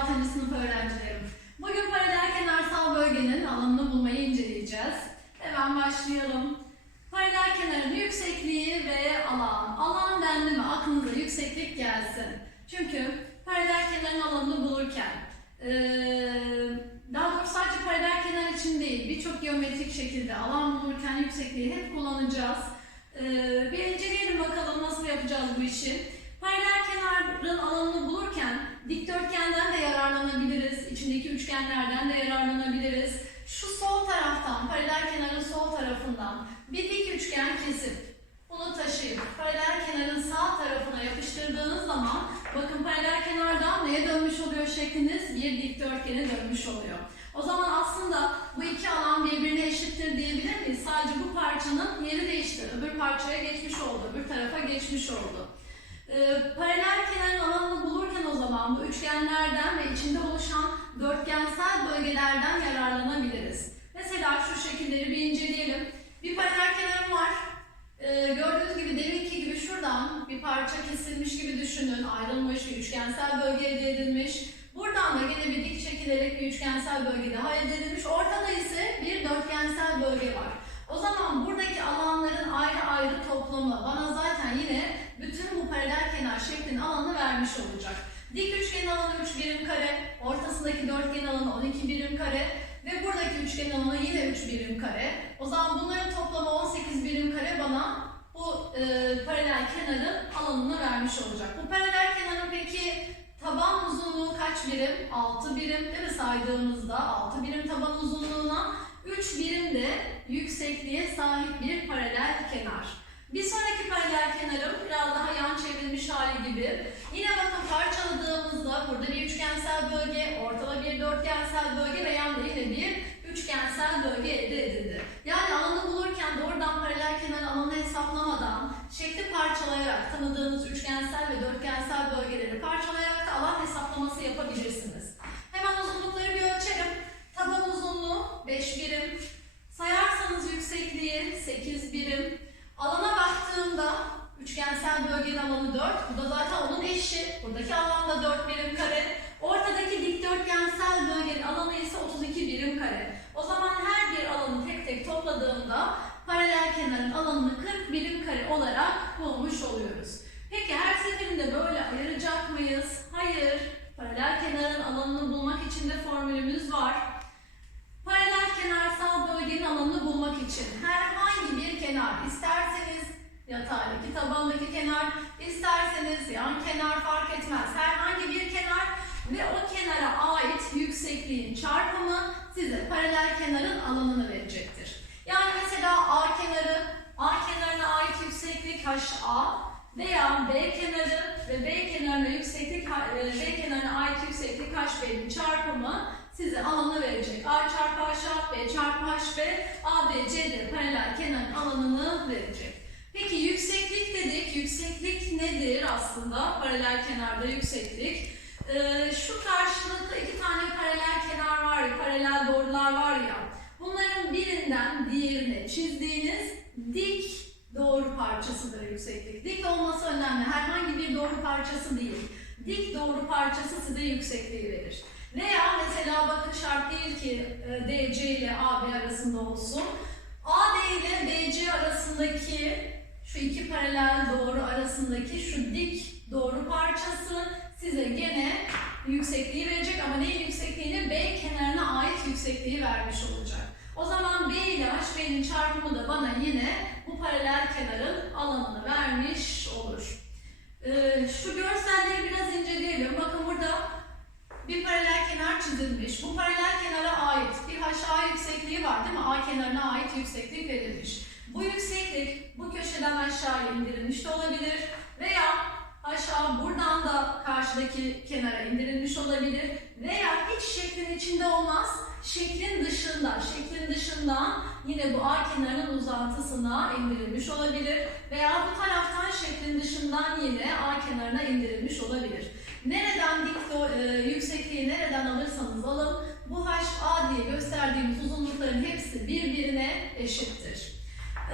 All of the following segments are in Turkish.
6. sınıf öğrencilerim. Bugün paralel kenarsal bölgenin alanını bulmayı inceleyeceğiz. Hemen başlayalım. Paralel kenarın yüksekliği ve alan. Alan dendi mi aklınıza yükseklik gelsin. Çünkü paralel kenarın alanını bulurken daha doğrusu sadece paralel kenar için değil birçok geometrik şekilde alan bulurken yüksekliği hep kullanacağız. Bir inceleyelim bakalım nasıl yapacağız bu işi. Paralel kenarın alanını bulurken dikdörtgenden de yararlanabiliriz. İçindeki üçgenlerden de yararlanabiliriz. Şu sol taraftan, paralel kenarın sol tarafından bir dik üçgen kesip bunu taşıyıp paralel kenarın sağ tarafına yapıştırdığınız zaman bakın paralel kenardan neye dönmüş oluyor şekliniz? Bir dikdörtgene dönmüş oluyor. O zaman aslında bu iki alan birbirine eşittir diyebilir miyiz? Sadece bu parçanın yeri değişti. Öbür parçaya geçmiş oldu, öbür tarafa geçmiş oldu. Ee, paralel kenarın alanını bulurken o zaman bu üçgenlerden ve içinde oluşan dörtgensel bölgelerden yararlanabiliriz. Mesela şu şekilleri bir inceleyelim. Bir paralel kenarım var. Ee, gördüğünüz gibi deminki gibi şuradan bir parça kesilmiş gibi düşünün. Ayrılmış bir üçgensel bölge elde edilmiş. Buradan da yine bir dik çekilerek bir üçgensel bölge daha elde edilmiş. Ortada ise bir dörtgensel bölge var. O zaman buradaki alanların ayrı ayrı toplamı bana zaten yine bütün bu paralel kenar şeklinin alanı vermiş olacak. Dik üçgenin alanı 3 birim kare, ortasındaki dörtgen alanı 12 birim kare ve buradaki üçgen alanı yine 3 birim kare. O zaman bunların toplamı 18 birim kare bana bu e, paralel kenarın alanını vermiş olacak. Bu paralel kenarın peki taban uzunluğu kaç birim? 6 birim değil mi saydığımızda 6 birim taban uzunluğuna 3 birim de yüksekliğe sahip bir paralel kenar. Bir sonraki paralel kenarım biraz daha yan çevrilmiş hali gibi. Yine bakın parçaladığımızda burada bir üçgensel bölge, ortada bir dörtgensel bölge ve yanda yine bir üçgensel bölge elde edildi. Yani alanı bulurken doğrudan paralel kenar alanı hesaplamadan şekli parçalayarak tanıdığınız üçgensel ve dörtgensel bölgeleri parçalayarak da alan hesaplaması yapabilirsiniz. Hemen uzunlukları bir ölçelim. Taban uzunluğu 5 birim. Sayarsanız yüksekliği 8 birim. Alana baktığımda üçgensel bölgenin alanı 4. Bu da zaten onun eşi. Buradaki alan da 4 birim kare. Ortadaki dikdörtgensel bölgenin alanı ise 32 birim kare. O zaman her bir alanı tek tek topladığımda paralel kenarın alanını 40 birim kare olarak bulmuş oluyoruz. Peki her seferinde böyle ayıracak mıyız? Hayır. Paralel kenarın alanını bulmak için de formülümüz var. Paralel kenarsal bölgenin alanını bulmak için herhangi bir kenar isterseniz yataydaki tabandaki kenar isterseniz yan kenar fark etmez. Herhangi bir kenar ve o kenara ait yüksekliğin çarpımı size paralel kenarın alanını verecektir. Yani mesela A kenarı A kenarına ait yükseklik HA veya B kenarı ve B kenarına yükseklik e, B kenarına ait yükseklik HB'nin çarpımı size alanı verecek. A çarpı H, B çarpı HB, A, B, C de paralel kenarın alanını verecek. Peki yükseklik dedik. Yükseklik nedir aslında? Paralel kenarda yükseklik. Ee, şu karşılıklı iki tane paralel kenar var ya, paralel doğrular var ya. Bunların birinden diğerine çizdiğiniz dik doğru parçasıdır yükseklik. Dik olması önemli. Herhangi bir doğru parçası değil. Dik doğru parçası size yüksekliği verir. Veya mesela bakın şart değil ki e, DC ile AB arasında olsun. AD ile BC arasındaki şu iki paralel doğru arasındaki şu dik doğru parçası size gene yüksekliği verecek ama neyin yüksekliğini B kenarına ait yüksekliği vermiş olacak. O zaman B ile HB'nin çarpımı da bana yine bu paralel kenarın alanını vermiş olur. Ee, şu görselleri biraz inceleyelim. Bakın burada bir paralel kenar çizilmiş. Bu paralel kenara ait bir HA yüksekliği var değil mi? A kenarına ait yükseklik verilmiş. Bu yükseklik bu köşeden aşağıya indirilmiş de olabilir veya HA buradan da karşıdaki kenara indirilmiş olabilir veya hiç şeklin içinde olmaz. Şeklin dışında, şeklin dışından yine bu A kenarının uzantısına indirilmiş olabilir veya bu taraftan şeklin dışından yine A kenarına indirilmiş olabilir. Nereden dik do- e, yüksekliği nereden alırsanız alın bu HA diye gösterdiğimiz uzunlukların hepsi birbirine eşittir.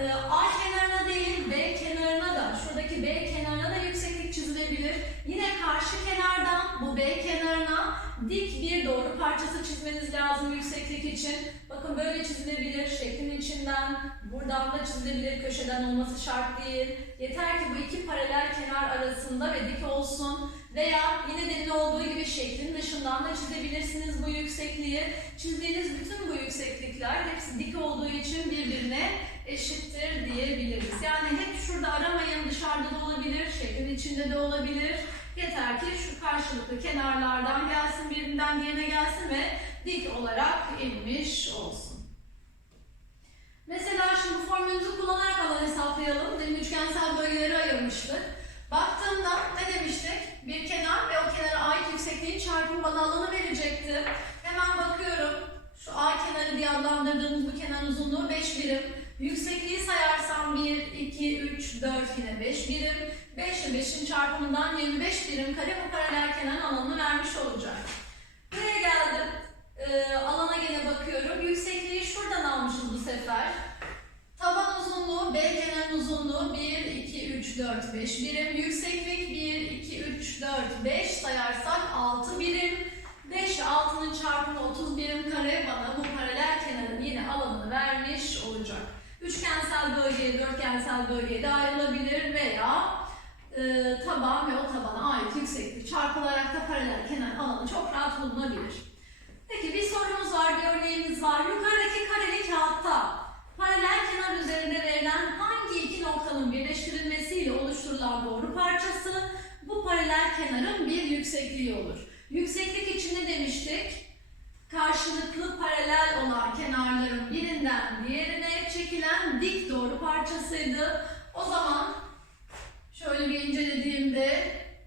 E, A kenarına değil B kenarına da şuradaki B kenarına da yükseklik çizilebilir. Yine karşı kenardan bu B kenarına dik bir doğru parçası çizmeniz lazım yükseklik için. Bakın böyle çizilebilir şeklin içinden, buradan da çizilebilir köşeden olması şart değil. Yeter ki bu iki paralel kenar arasında ve dik olsun. Veya yine demin olduğu gibi şeklin dışından da çizebilirsiniz bu yüksekliği. Çizdiğiniz bütün bu yükseklikler hepsi dik olduğu için birbirine eşittir diyebiliriz. Yani hep şurada aramayın dışarıda da olabilir, şeklin içinde de olabilir. Yeter ki şu karşılıklı kenarlardan gelsin, birbirinden diğerine gelsin ve dik olarak inmiş olsun. Mesela şimdi bu formülümüzü kullanarak alan hesaplayalım. Demin üçgensel bölgeleri ayırmıştık. Baktığımda ne demiştik? Bir kenar ve o kenara ait yüksekliğin çarpımı bana alanı verecekti. Hemen bakıyorum. Şu A kenarı diye adlandırdığımız bu kenar uzunluğu 5 birim. Yüksekliği sayarsam 1, 2, 3, 4 yine 5 birim. 5 ile 5'in çarpımından 25 birim kare bu paralel kenarın alanını vermiş olacak. Buraya geldim. Ee, alana gene bakıyorum. Yüksekliği şuradan almışız bu sefer. Taban uzunluğu, B kenarın uzunluğu 1, 2, 3, 4, 5 birim. Yükseklik 1, 2, 3, 4, 5 sayarsak 6 birim. 5 ile 6'nın çarpımı 30 birim kare bana bu paralel kenarın yine alanını vermiş olacak. Üçgensel bölgeye, dörtgensel bölgeye de ayrılabilir veya e, taban ve o tabana ait yükseklik çarpılarak da paralel kenar alanı çok rahat bulunabilir. Peki bir sorumuz var, bir örneğimiz var. Yukarıdaki kareli kağıtta paralel kenar üzerinde verilen hangi iki noktanın birleştirilmesiyle oluşturulan doğru parçası bu paralel kenarın bir yüksekliği olur. Yükseklik için ne demiştik? Karşılıklı paralel olan kenarların birinden diğerine çekilen dik doğru parçasıydı. O zaman şöyle bir incelediğimde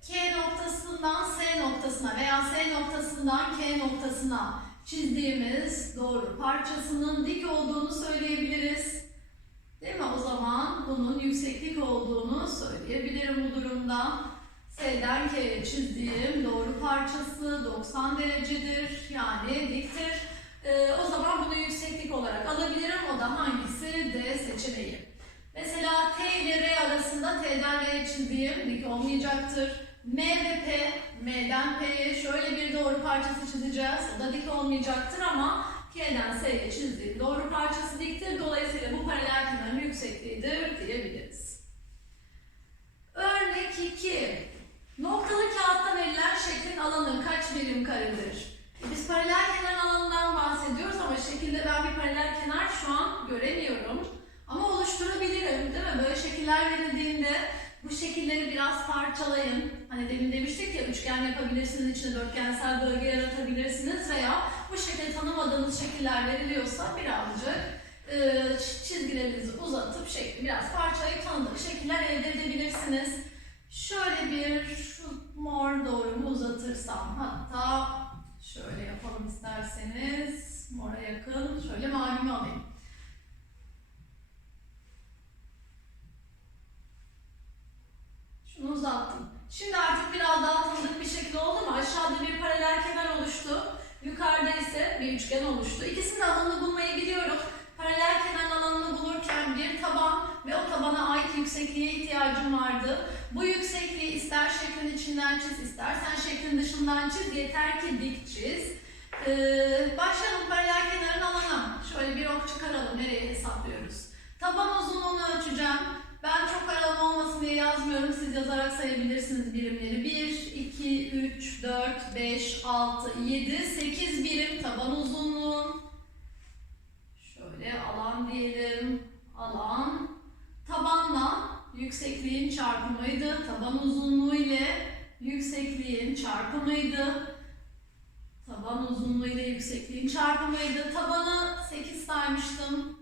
K noktasından S noktasına veya S noktasından K noktasına çizdiğimiz doğru parçasının dik olduğunu söyleyebiliriz. Değil mi? O zaman bunun yükseklik olduğunu söyleyebilirim bu durumda. S'den K'ye çizdiğim doğru parçası 90 derecedir. Yani diktir. Ee, o zaman bunu yükseklik olarak alabilirim. O da hangisi? D seçeneği. Mesela T ile R arasında T'den R'ye çizdiğim dik olmayacaktır. M ve P, M'den P'ye şöyle bir doğru parçası çizeceğiz. O da dik olmayacaktır ama K'den S'ye çizdiğim doğru parçası diktir. Dolayısıyla bu paralel kenarın yüksekliğidir diyebiliriz. Örnek 2. Noktalı kağıtta verilen şeklin alanı kaç birim karedir? E Biz paralel kenar alanından bahsediyoruz ama şekilde ben bir paralel kenar şu an göremiyorum. Ama oluşturabilirim değil mi? Böyle şekiller verildiğinde bu şekilleri biraz parçalayın. Hani demin üçgen yapabilirsiniz, içine dörtgensel bölge yaratabilirsiniz veya bu şekilde tanımadığınız şekiller veriliyorsa birazcık e, çizgilerinizi uzatıp şekli biraz parçalayıp tanıdık şekiller elde edebilirsiniz. Şöyle bir şu mor doğrumu uzatırsam hatta şöyle yapalım isterseniz mora yakın şöyle mavimi alayım. Şunu uzattım. Şimdi artık biraz daha tanıdık bir şekil oldu mu? Aşağıda bir paralel kenar oluştu. Yukarıda ise bir üçgen oluştu. İkisinin alanını bulmayı biliyorum. Paralel kenar alanını bulurken bir taban ve o tabana ait yüksekliğe vardı. Bu yüksekliği ister şeklin içinden çiz, istersen şeklin dışından çiz. Yeter ki dik çiz. Ee, başlayalım paralel kenarın alana. Şöyle bir ok çıkaralım. Nereye hesaplıyoruz? Taban uzunluğunu ölçeceğim. Ben çok karalama olmasın diye yazmıyorum. Siz yazarak sayabilirsiniz birimleri. 1, 2, 3, 4, 5, 6, 7, 8 birim taban uzunluğu. Şöyle alan diyelim. Alan. Tabanla yüksekliğin çarpımıydı. Taban uzunluğu ile yüksekliğin çarpımıydı. Taban uzunluğu ile yüksekliğin çarpımıydı. Tabanı 8 saymıştım.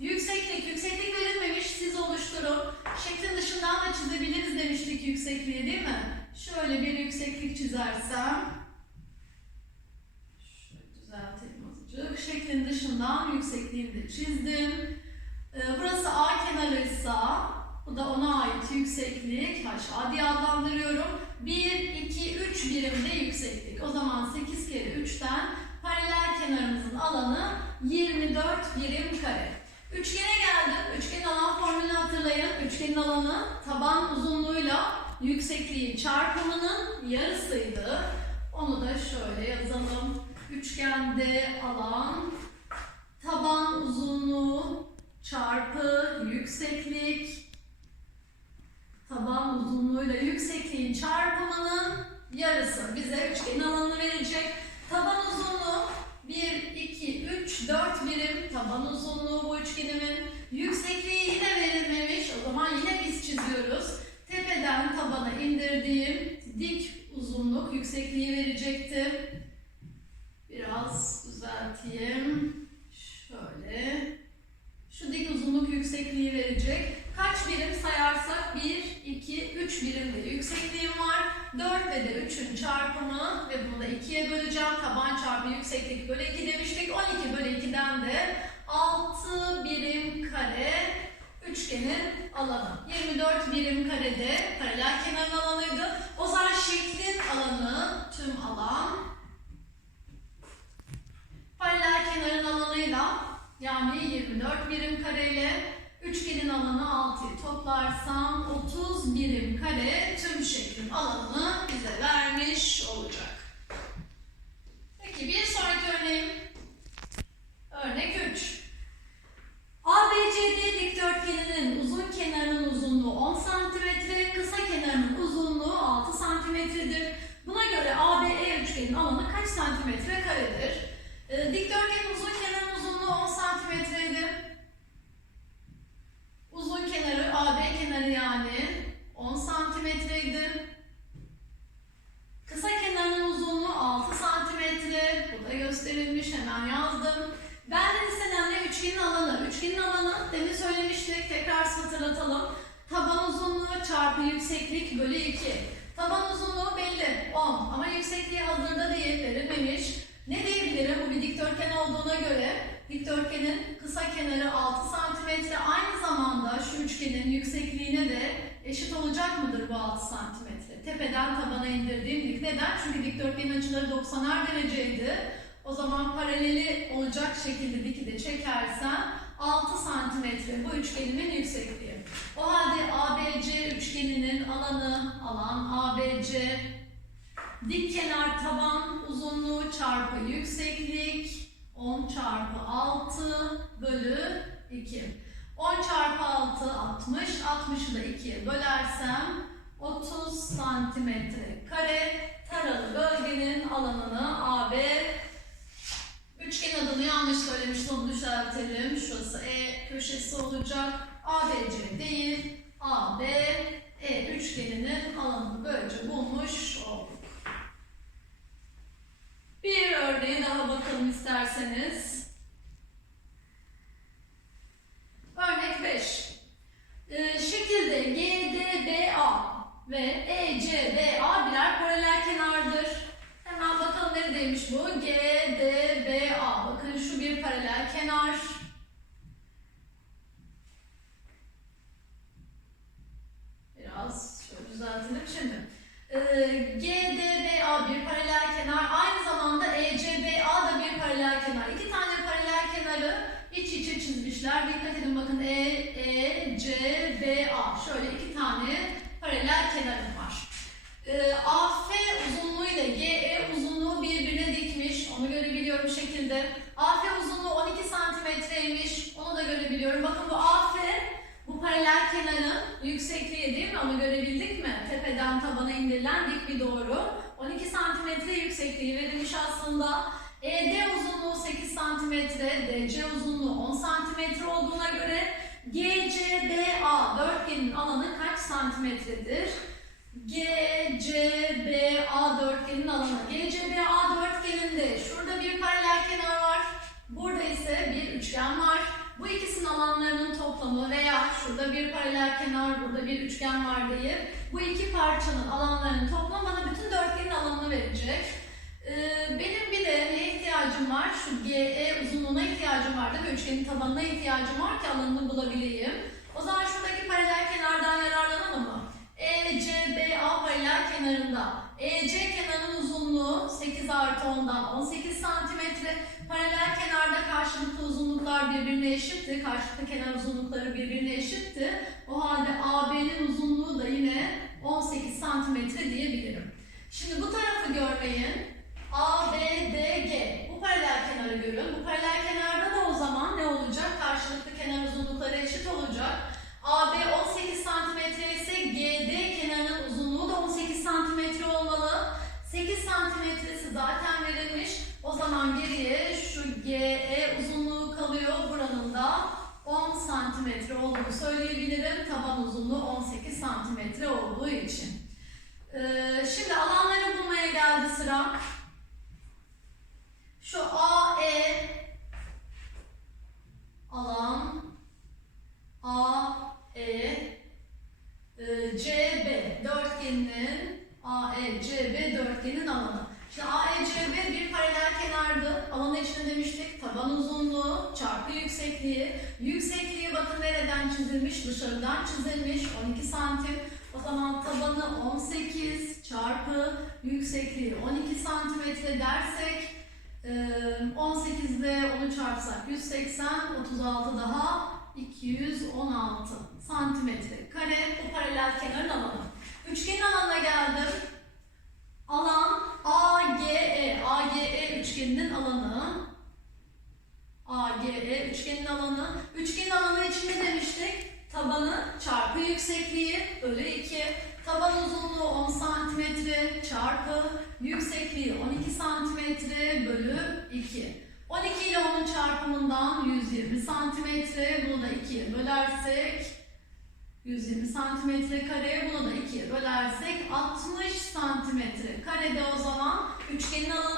Yükseklik, yükseklik verilmemiş, siz oluşturun. Şeklin dışından da çizebiliriz demiştik yüksekliği değil mi? Şöyle bir yükseklik çizersem, şöyle düzeltelim azıcık. Şeklin dışından yüksekliğini de çizdim. Ee, burası A kenarıysa, bu da ona ait yükseklik. Aşağı diye adlandırıyorum. 1, 2, 3 birimde yükseklik. O zaman 8 kere 3'ten paralel kenarımızın alanı 24 birim kare. Üçgene geldim. Üçgenin alan formülünü hatırlayın. Üçgenin alanı taban uzunluğuyla yüksekliğin çarpımının yarısıydı. Onu da şöyle yazalım. Üçgende alan taban uzunluğu çarpı yükseklik taban uzunluğuyla yüksekliğin çarpımının yarısı bize üçgenin alanını verecek. Taban uzunluğu 1, 2, 3, 4 birim taban uzunluğu bu üçgenimin. Yüksekliği yine verilmemiş. O zaman yine biz çiziyoruz. Tepeden tabana indirdiğim dik uzunluk yüksekliği verecekti. Biraz düzelteyim. Şöyle. Şu dik uzunluk yüksekliği verecek. Kaç birim sayarsak 1, 2, 3 birim de yüksekliğim var. 4 ve de 3'ün çarpımı ve bunu da 2'ye böleceğim. Taban çarpı yükseklik bölü 2 demiştik. 12 bölü 2'den de 6 birim kare üçgenin alanı. 24 birim karede paralel kenarın alanıydı. O zaman şeklin alanı tüm alan paralel kenarın alanıyla yani 24 birim kareyle üçgenin alanı 6'yı toplarsam 30 birim kare tüm şeklin alanını bize vermiş olacak. Peki bir sonraki örneğim. Örnek 3. ABCD dikdörtgeninin uzun kenarının uzunluğu 10 cm, kısa kenarının uzunluğu 6 cm'dir. Buna göre ABE üçgenin alanı kaç santimetre karedir? Ee, dikdörtgenin uzun kenarının uzunluğu 10 santimetreydi. Uzun kenarı AB kenarı yani 10 santimetreydi. Kısa kenarının uzunluğu 6 santimetre. Bu da gösterilmiş hemen yazdım. Benden istenen ne? Üçgenin alanı. Üçgenin alanı demin söylemiştik. Tekrar hatırlatalım. Taban uzunluğu çarpı yükseklik bölü 2. Taban uzunluğu belli 10 ama yüksekliği hazırda değil verilmemiş. Ne diyebilirim? Bu bir dikdörtgen olduğuna göre dikdörtgenin kısa kenarı 6 santimetre aynı zamanda şu üçgenin yüksekliğine de eşit olacak mıdır bu 6 santimetre? Tepeden tabana indirdiğim dik. Neden? Çünkü dikdörtgenin açıları 90'ar dereceydi. O zaman paraleli olacak şekilde diki de çekersen 6 santimetre bu üçgenimin yüksekliği. O halde ABC üçgeninin alanı alan ABC dik kenar taban uzunluğu çarpı yükseklik 10 çarpı 6 bölü 2. 10 çarpı 6 60. 60'ı da 2'ye bölersem 30 santimetre kare taralı bölgenin alanını AB Üçgen adını yanlış söylemiştim onu düzeltelim. Şurası E köşesi olacak. ABC değil. AB E üçgeninin alanını böylece bulmuş olduk. Bir örneğe daha bakalım isterseniz. Örnek 5. Ee, şekilde GDBA ve E ECBA birer paralel kenardır. Hemen bakalım neredeymiş bu? GDBA. Bakın şu bir paralel kenar. Biraz şöyle düzeltelim şimdi. Ee, GDBA bir paralel kenar. Aynı zamanda ECBA da bir paralel kenar. İki tane paralel kenarı iç içe çizmişler. Dikkat edin bakın E, E, C, B, A. Şöyle iki tane paralel kenarım var. Ee, AF uzunluğu ile GE uzunluğu birbirine dikmiş. Onu görebiliyorum şekilde. AF uzunluğu 12 santimetreymiş. Onu da görebiliyorum. Bakın bu AF bu paralel kenarın yüksekliği değil mi? Onu görebildik mi? Tepeden tabana indirilen dik bir doğru. 12 santimetre yüksekliği verilmiş aslında. ED uzunluğu 8 santimetre, DC uzunluğu 10 santimetre olduğuna göre GCBA dörtgenin alanı kaç santimetredir? GCBA dörtgenin alanı. GCBA dörtgeninde şurada bir paralel kenar var. Burada ise bir üçgen var. Bu ikisinin alanlarının toplamı veya şurada bir paralel kenar, burada bir üçgen var diye bu iki parçanın alanlarının toplamı bana bütün dörtgenin alanını verecek. Ee, benim bir de neye ihtiyacım var? Şu GE uzunluğuna ihtiyacım var değil mi? Üçgenin tabanına ihtiyacım var ki alanını bulabileyim. O zaman şuradaki paralel kenardan yararlanalım mı? ECBA paralel kenarında EC kenarının uzunluğu 8 artı 10'dan 18 santimetre. Paralel kenarda karşılıklı uzunluklar birbirine eşitti. Karşılıklı kenar uzunlukları birbirine eşitti. O halde AB'nin uzunluğu da yine 18 santimetre diyebilirim. Şimdi bu tarafı görmeyin. A, B, D, G. Bu paralel kenarı görün. Bu paralel kenarda da o zaman ne olacak? Karşılıklı kenar uzunlukları eşit olacak. AB 18 cm ise GD kenarının uzunluğu da 18 cm olmalı. 8 cm'si zaten verilmiş. O zaman geriye şu GE uzunluğu kalıyor. Buranın da 10 cm olduğunu söyleyebilirim. Taban uzunluğu 18 cm olduğu için. Ee, şimdi alanları bulmaya geldi sıra. Şu AE alan AE e, CB dörtgeninin AECB dörtgenin alanı. Şimdi AECB bir paralel kenardı. Alanı için demiştik. Taban uzunluğu çarpı yüksekliği. Yüksekliği bakın nereden çizilmiş? Dışarıdan çizilmiş. 12 santim. O zaman tabanı 18 çarpı yüksekliği 12 santimetre dersek e, 18 ile 10'u çarpsak 180, 36 daha 216 santimetre kare bu paralel kenarın alanı. Üçgenin alanına geldim. Alan AGE, AGE üçgeninin alanı. AGE üçgenin alanı. Üçgenin alanı için ne demiştik? Tabanı çarpı yüksekliği bölü 2. Taban uzunluğu 10 santimetre çarpı yüksekliği 12 santimetre bölü 2. 12 ile 10'un çarpımından 120 santimetre. Bunu da 2'ye bölersek 120 santimetre kare. Bunu da 2'ye bölersek 60 santimetre karede o zaman üçgenin alanı.